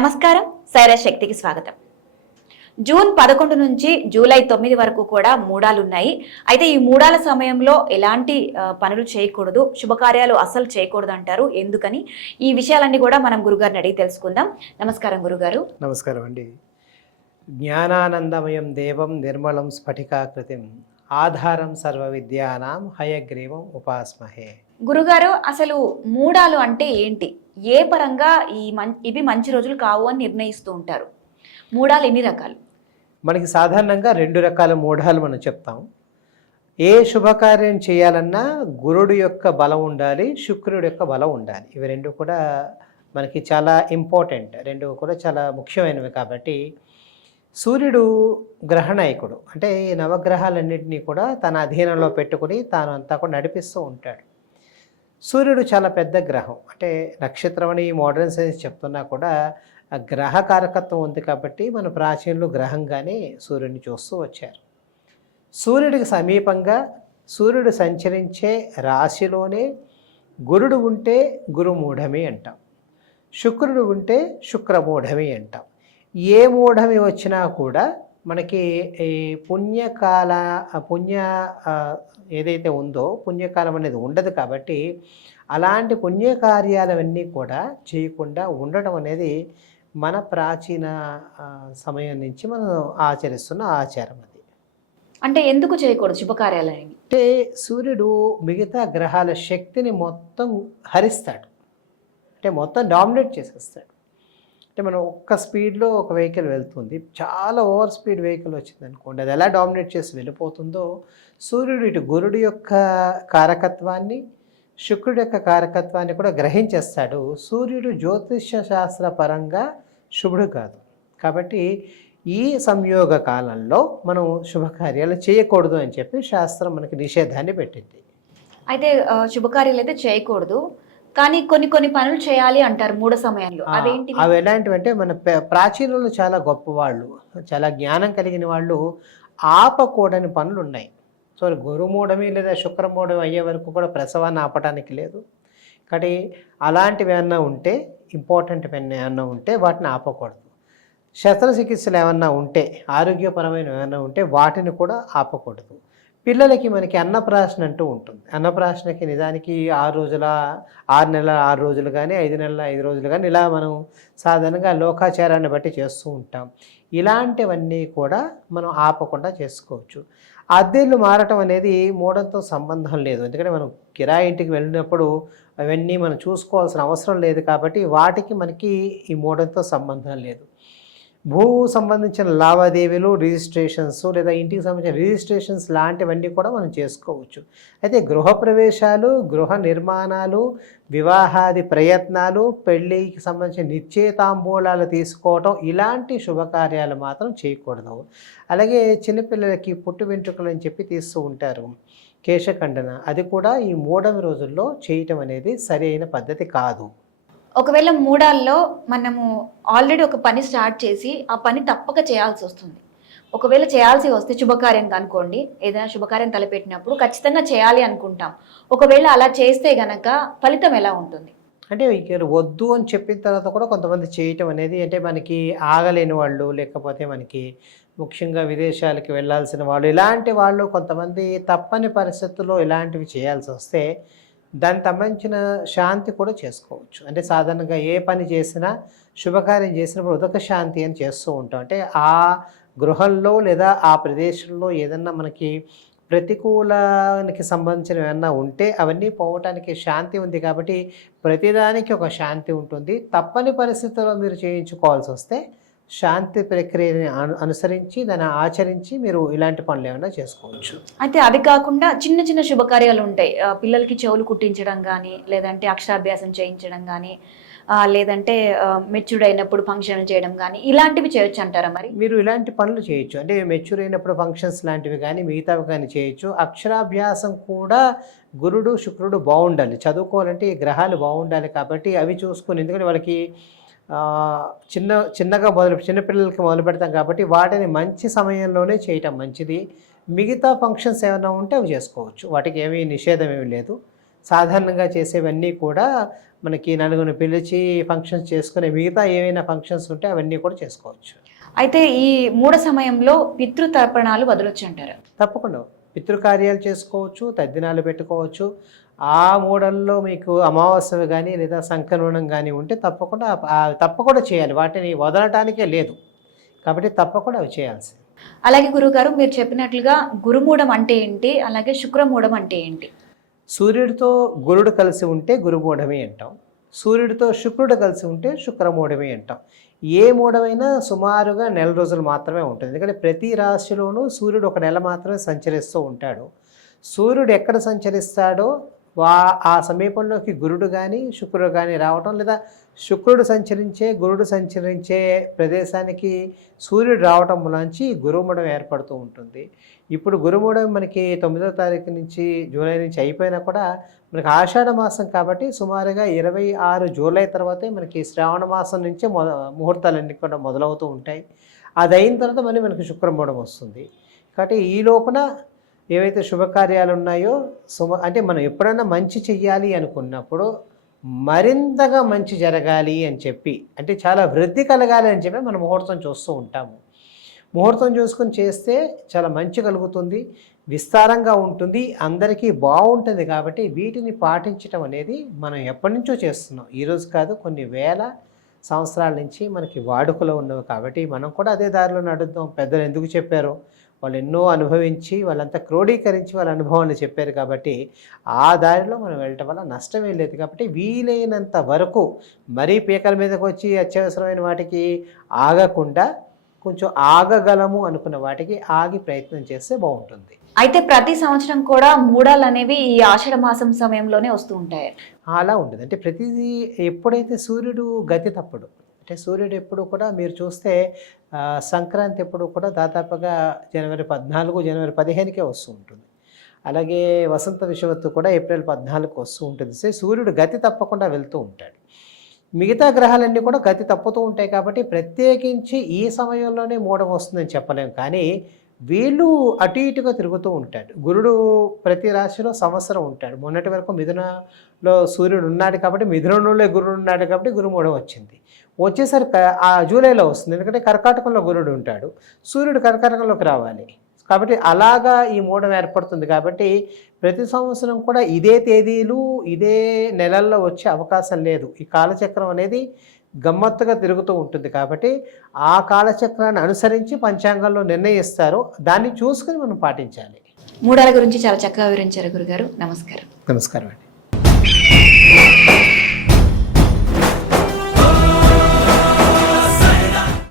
నమస్కారం. సైరా శక్తికి స్వాగతం. జూన్ 11 నుంచి జూలై 9 వరకు కూడా మూడాలున్నాయి. అయితే ఈ మూడాల సమయంలో ఎలాంటి పనులు చేయకూడదు, శుభకార్యాలు అస్సలు చేయకూడదు అంటారు. ఎందుకని ఈ విషయాలన్నీ కూడా మనం గురుగారిని అడిగి తెలుసుకుందాం. నమస్కారం గురుగారు. నమస్కారం అండి. జ్ఞానానందమయం దేవం నిర్మలం స్ఫటికాకృతిం ఆధారం సర్వ విద్యానాం హయగ్రీవం ఉపాస్మహే. గురుగారు, అసలు మూడాలు అంటే ఏంటి? ఏ పరంగా ఇవి మంచి రోజులు కావు అని నిర్ణయిస్తూ ఉంటారు? మూడాలు ఎన్ని రకాలు? మనకి సాధారణంగా 2 రకాల మూఢాలు మనం చెప్తాం. ఏ శుభకార్యం చేయాలన్నా గురుడు యొక్క బలం ఉండాలి, శుక్రుడి యొక్క బలం ఉండాలి. ఇవి రెండు కూడా మనకి చాలా ఇంపార్టెంట్, రెండు కూడా చాలా ముఖ్యమైనవి. కాబట్టి సూర్యుడు గ్రహనాయకుడు, అంటే ఈ నవగ్రహాలన్నింటినీ కూడా తన అధీనంలో పెట్టుకుని తాను అంతా కూడా నడిపిస్తూ ఉంటాడు. సూర్యుడు చాలా పెద్ద గ్రహం, అంటే నక్షత్రం అని మోడర్న్ సైన్స్ చెప్తున్నా కూడా ఆ గ్రహ కారకత్వం ఉంది. కాబట్టి మన ప్రాచీనులు గ్రహంగానే సూర్యుడిని చూస్తూ వచ్చారు. సూర్యుడికి సమీపంగా సూర్యుడు సంచరించే రాశిలోనే గురుడు ఉంటే గురుమూఢమి అంటాం, శుక్రుడు ఉంటే శుక్రమూఢమి అంటాం. ఏ మూఢమి వచ్చినా కూడా మనకి ఈ పుణ్య ఏదైతే ఉందో పుణ్యకాలం అనేది ఉండదు. కాబట్టి అలాంటి పుణ్యకార్యాలవన్నీ కూడా చేయకుండా ఉండటం అనేది మన ప్రాచీన సమయం నుంచి మనం ఆచరిస్తున్న ఆచారం. అది అంటే ఎందుకు చేయకూడదు శుభకార్యాలని? అంటే సూర్యుడు మిగతా గ్రహాల శక్తిని మొత్తం హరిస్తాడు, అంటే మొత్తం డామినేట్ చేసేస్తాడు. అంటే మనం ఒక్క స్పీడ్లో ఒక వెహికల్ వెళ్తుంది, చాలా ఓవర్ స్పీడ్ వెహికల్ వచ్చింది అనుకోండి, అది ఎలా డామినేట్ చేసి వెళ్ళిపోతుందో సూర్యుడు ఇటు గురుడు యొక్క కారకత్వాన్ని శుక్రుడి యొక్క కారకత్వాన్ని కూడా గ్రహించేస్తాడు. సూర్యుడు జ్యోతిష్య శాస్త్ర పరంగా శుభుడు కాదు. కాబట్టి ఈ సంయోగ కాలంలో మనం శుభకార్యాలు చేయకూడదు అని చెప్పి శాస్త్రం మనకి నిషేధాన్ని పెట్టింది. అయితే శుభకార్యాలు అయితే చేయకూడదు, కానీ కొన్ని పనులు చేయాలి అంటారు మూఢ సమయంలో. అవేంటి? అవి ఎలాంటివి అంటే మన ప్రాచీనులు చాలా గొప్పవాళ్ళు, చాలా జ్ఞానం కలిగిన వాళ్ళు ఆపకూడని పనులు ఉన్నాయి. సో గురుమూఢమి లేదా శుక్రమూఢమి అయ్యే వరకు కూడా ప్రసవాన్ని ఆపటానికి లేదు. కాబట్టి అలాంటివి ఏమన్నా ఉంటే, ఇంపార్టెంట్ ఏమన్నా ఉంటే వాటిని ఆపకూడదు. శస్త్రచికిత్సలు ఏమన్నా ఉంటే, ఆరోగ్యపరమైన ఏమన్నా ఉంటే వాటిని కూడా ఆపకూడదు. పిల్లలకి మనకి అన్నప్రాశన అంటూ ఉంటుంది. అన్నప్రాశనకి నిజానికి 6 నెలల 6 రోజులు కానీ 5 నెలల 5 రోజులు కానీ ఇలా మనం సాధారణంగా లోకాచారాన్ని బట్టి చేస్తూ ఉంటాం. ఇలాంటివన్నీ కూడా మనం ఆపకుండా చేసుకోవచ్చు. అద్దెలు మారటం అనేది మూఢంతో సంబంధం లేదు, ఎందుకంటే మనం కిరాయి ఇంటికి వెళ్ళినప్పుడు అవన్నీ మనం చూసుకోవాల్సిన అవసరం లేదు. కాబట్టి వాటికి మనకి ఈ మూఢంతో సంబంధం లేదు. భూ సంబంధించిన లావాదేవీలు, రిజిస్ట్రేషన్స్ లేదా ఇంటికి సంబంధించిన రిజిస్ట్రేషన్స్ లాంటివన్నీ కూడా మనం చేసుకోవచ్చు. అయితే గృహప్రవేశాలు, గృహ నిర్మాణాలు, వివాహాది ప్రయత్నాలు, పెళ్ళికి సంబంధించిన నిశ్చయితాంబూలాలు తీసుకోవటం ఇలాంటి శుభకార్యాలు మాత్రం చేయకూడదు. అలాగే చిన్నపిల్లలకి పుట్టు వెంట్రుకలు అని చెప్పి తీస్తూ ఉంటారు, కేశఖండన, అది కూడా ఈ మూడవ రోజుల్లో చేయటం అనేది సరైన పద్ధతి కాదు. ఒకవేళ మూడాల్లో మనము ఆల్రెడీ ఒక పని స్టార్ట్ చేసి ఆ పని తప్పక చేయాల్సి వస్తుంది. ఒకవేళ చేయాల్సి వస్తే శుభకార్యం అనుకోండి, ఏదైనా శుభకార్యం తలపెట్టినప్పుడు ఖచ్చితంగా చేయాలి అనుకుంటాం. ఒకవేళ అలా చేస్తే గనక ఫలితం ఎలా ఉంటుంది? అంటే ఇక్కడ వద్దు అని చెప్పిన తర్వాత కూడా కొంతమంది చేయటం అనేది, అంటే మనకి ఆగలేని వాళ్ళు, లేకపోతే మనకి ముఖ్యంగా విదేశాలకి వెళ్ళాల్సిన వాళ్ళు, ఇలాంటి వాళ్ళు కొంతమంది తప్పని పరిస్థితుల్లో ఇలాంటివి చేయాల్సి వస్తే దానికి సంబంధించిన శాంతి కూడా చేసుకోవచ్చు. అంటే సాధారణంగా ఏ పని చేసినా, శుభకార్యం చేసినప్పుడు ఉదక శాంతి అని చేస్తూ ఉంటాం. అంటే ఆ గృహంలో లేదా ఆ ప్రదేశంలో ఏదన్నా మనకి ప్రతికూలానికి సంబంధించినవి ఏమన్నా ఉంటే అవన్నీ పోవటానికి శాంతి ఉంది. కాబట్టి ప్రతిదానికి ఒక శాంతి ఉంటుంది. తప్పని పరిస్థితుల్లో మీరు చేయించుకోవాల్సి వస్తే శాంతి ప్రక్రియని అనుసరించి దాన్ని ఆచరించి మీరు ఇలాంటి పనులు ఏమైనా చేసుకోవచ్చు. అయితే అవి కాకుండా చిన్న శుభకార్యాలు ఉంటాయి. పిల్లలకి చెవులు కుట్టించడం కానీ, లేదంటే అక్షరాభ్యాసం చేయించడం కానీ, లేదంటే మెచ్యూర్డ్ అయినప్పుడు ఫంక్షన్లు చేయడం కానీ, ఇలాంటివి చేయొచ్చు అంటారా? మరి మీరు ఇలాంటి పనులు చేయొచ్చు, అంటే మెచ్యూర్ అయినప్పుడు ఫంక్షన్స్ లాంటివి కానీ మిగతావి కానీ చేయొచ్చు. అక్షరాభ్యాసం కూడా గురుడు శుక్రుడు బాగుండాలి, చదువుకోవాలంటే ఈ గ్రహాలు బాగుండాలి. కాబట్టి అవి చూసుకొని, ఎందుకంటే వాళ్ళకి చిన్నపిల్లలకి మొదలు పెడతాం కాబట్టి వాటిని మంచి సమయంలోనే చేయటం మంచిది. మిగతా ఫంక్షన్స్ ఏమైనా ఉంటే అవి చేసుకోవచ్చు, వాటికి ఏమీ నిషేధం ఏమీ లేదు. సాధారణంగా చేసేవన్నీ కూడా మనకి నలుగురిని పిలిచి ఫంక్షన్స్ చేసుకునే మిగతా ఏవైనా ఫంక్షన్స్ ఉంటే అవన్నీ కూడా చేసుకోవచ్చు. అయితే ఈ మూఢ సమయంలో పితృతర్పణాలు వదలొచ్చు అంటారు? తప్పకుండా పితృకార్యాలు చేసుకోవచ్చు, తద్దినాలు పెట్టుకోవచ్చు. ఆ మూడల్లో మీకు అమావాస్య కానీ లేదా సంకర్మణం కానీ ఉంటే తప్పకుండా చేయాలి. వాటిని వదలటానికే లేదు కాబట్టి తప్పకుండా అవి చేయాల్సి. అలాగే గురువుగారు, మీరు చెప్పినట్లుగా గురుమూఢం అంటే ఏంటి, అలాగే శుక్రమూఢం అంటే ఏంటి? సూర్యుడితో గురుడు కలిసి ఉంటే గురుమూఢమి అంటాం, సూర్యుడితో శుక్రుడు కలిసి ఉంటే శుక్రమూఢమి అంటాం. ఏ మూఢమైనా సుమారుగా నెల రోజులు మాత్రమే ఉంటుంది. ఎందుకంటే ప్రతి రాశిలోనూ సూర్యుడు ఒక నెల మాత్రమే సంచరిస్తూ ఉంటాడు. సూర్యుడు ఎక్కడ సంచరిస్తాడో ఆ సమీపంలోకి గురుడు కానీ శుక్రుడు కానీ రావటం, లేదా శుక్రుడు సంచరించే గురుడు సంచరించే ప్రదేశానికి సూర్యుడు రావటం నుంచి గురుమూఢం ఏర్పడుతూ ఉంటుంది. ఇప్పుడు గురుమూఢం మనకి 9వ తారీఖు నుంచి జూలై నుంచి అయిపోయినా కూడా మనకి ఆషాఢ మాసం కాబట్టి సుమారుగా 26 జూలై తర్వాతే మనకి శ్రావణ మాసం నుంచే ముహూర్తాలన్నీ కూడా మొదలవుతూ ఉంటాయి. అది అయిన తర్వాత మళ్ళీ మనకి శుక్రమూఢం వస్తుంది. కాబట్టి ఈ లోపల ఏవైతే శుభకార్యాలు ఉన్నాయో అంటే మనం ఎప్పుడైనా మంచి చెయ్యాలి అనుకున్నప్పుడు మరింతగా మంచి జరగాలి అని చెప్పి, అంటే చాలా వృద్ధి కలగాలి అని చెప్పి మనం ముహూర్తం చూస్తూ ఉంటాము. ముహూర్తం చూసుకొని చేస్తే చాలా మంచి కలుగుతుంది, విస్తారంగా ఉంటుంది, అందరికీ బాగుంటుంది. కాబట్టి వీటిని పాటించడం అనేది మనం ఎప్పటి నుంచో చేస్తున్నాం. ఈరోజు కాదు, కొన్ని వేల సంవత్సరాల నుంచి మనకి వాడుకలో ఉన్నవి. కాబట్టి మనం కూడా అదే దారిలో నడుద్దాం. పెద్దలు ఎందుకు చెప్పారో వాళ్ళు ఎన్నో అనుభవించి వాళ్ళంతా క్రోడీకరించి వాళ్ళ అనుభవాన్ని చెప్పారు. కాబట్టి ఆ దారిలో మనం వెళ్ళటం వల్ల నష్టమే లేదు. కాబట్టి వీలైనంత వరకు మరీ పీకల మీదకి వచ్చి అత్యవసరమైన వాటికి ఆగకుండా కొంచెం ఆగగలము అనుకున్న వాటికి ఆగి ప్రయత్నం చేస్తే బాగుంటుంది. అయితే ప్రతి సంవత్సరం కూడా మూడాలు అనేవి ఈ ఆషాఢ మాసం సమయంలోనే వస్తూ ఉంటాయి? అలా ఉండదు. అంటే ప్రతిదీ ఎప్పుడైతే సూర్యుడు గతి తప్పుడు, అంటే సూర్యుడు ఎప్పుడు కూడా మీరు చూస్తే సంక్రాంతి ఎప్పుడు కూడా దాదాపుగా జనవరి 14, జనవరి 15కే వస్తూ ఉంటుంది. అలాగే వసంత విషువత్తు కూడా ఏప్రిల్ 14కు వస్తూ ఉంటుంది. సూర్యుడు గతి తప్పకుండా వెళ్తూ ఉంటాడు. మిగతా గ్రహాలన్నీ కూడా గతి తప్పుతూ ఉంటాయి. కాబట్టి ప్రత్యేకించి ఈ సమయంలోనే మూఢం వస్తుందని చెప్పలేము. కానీ వీళ్ళు అటు ఇటుగా తిరుగుతూ ఉంటాడు. గురుడు ప్రతి రాశిలో సంవత్సరం ఉంటాడు. మొన్నటి వరకు మిథునలో సూర్యుడు ఉన్నాడు కాబట్టి, మిథునంలో గురుడు ఉన్నాడు కాబట్టి గురుమూఢం వచ్చింది. వచ్చేసరికి ఆ జూలైలో వస్తుంది. ఎందుకంటే కర్కాటకంలో గురుడు ఉంటాడు, సూర్యుడు కర్కాటకంలోకి రావాలి. కాబట్టి అలాగా ఈ మూఢం ఏర్పడుతుంది. కాబట్టి ప్రతి సంవత్సరం కూడా ఇదే తేదీలు ఇదే నెలల్లో వచ్చే అవకాశం లేదు. ఈ కాలచక్రం అనేది గమ్మత్తుగా తిరుగుతూ ఉంటుంది. కాబట్టి ఆ కాలచక్రాన్ని అనుసరించి పంచాంగంలో నిర్ణయిస్తారు. దాన్ని చూసుకుని మనం పాటించాలి. మూడాల గురించి చాలా చక్కగా వివరించారు గురుగారు. నమస్కారం. నమస్కారం అండి.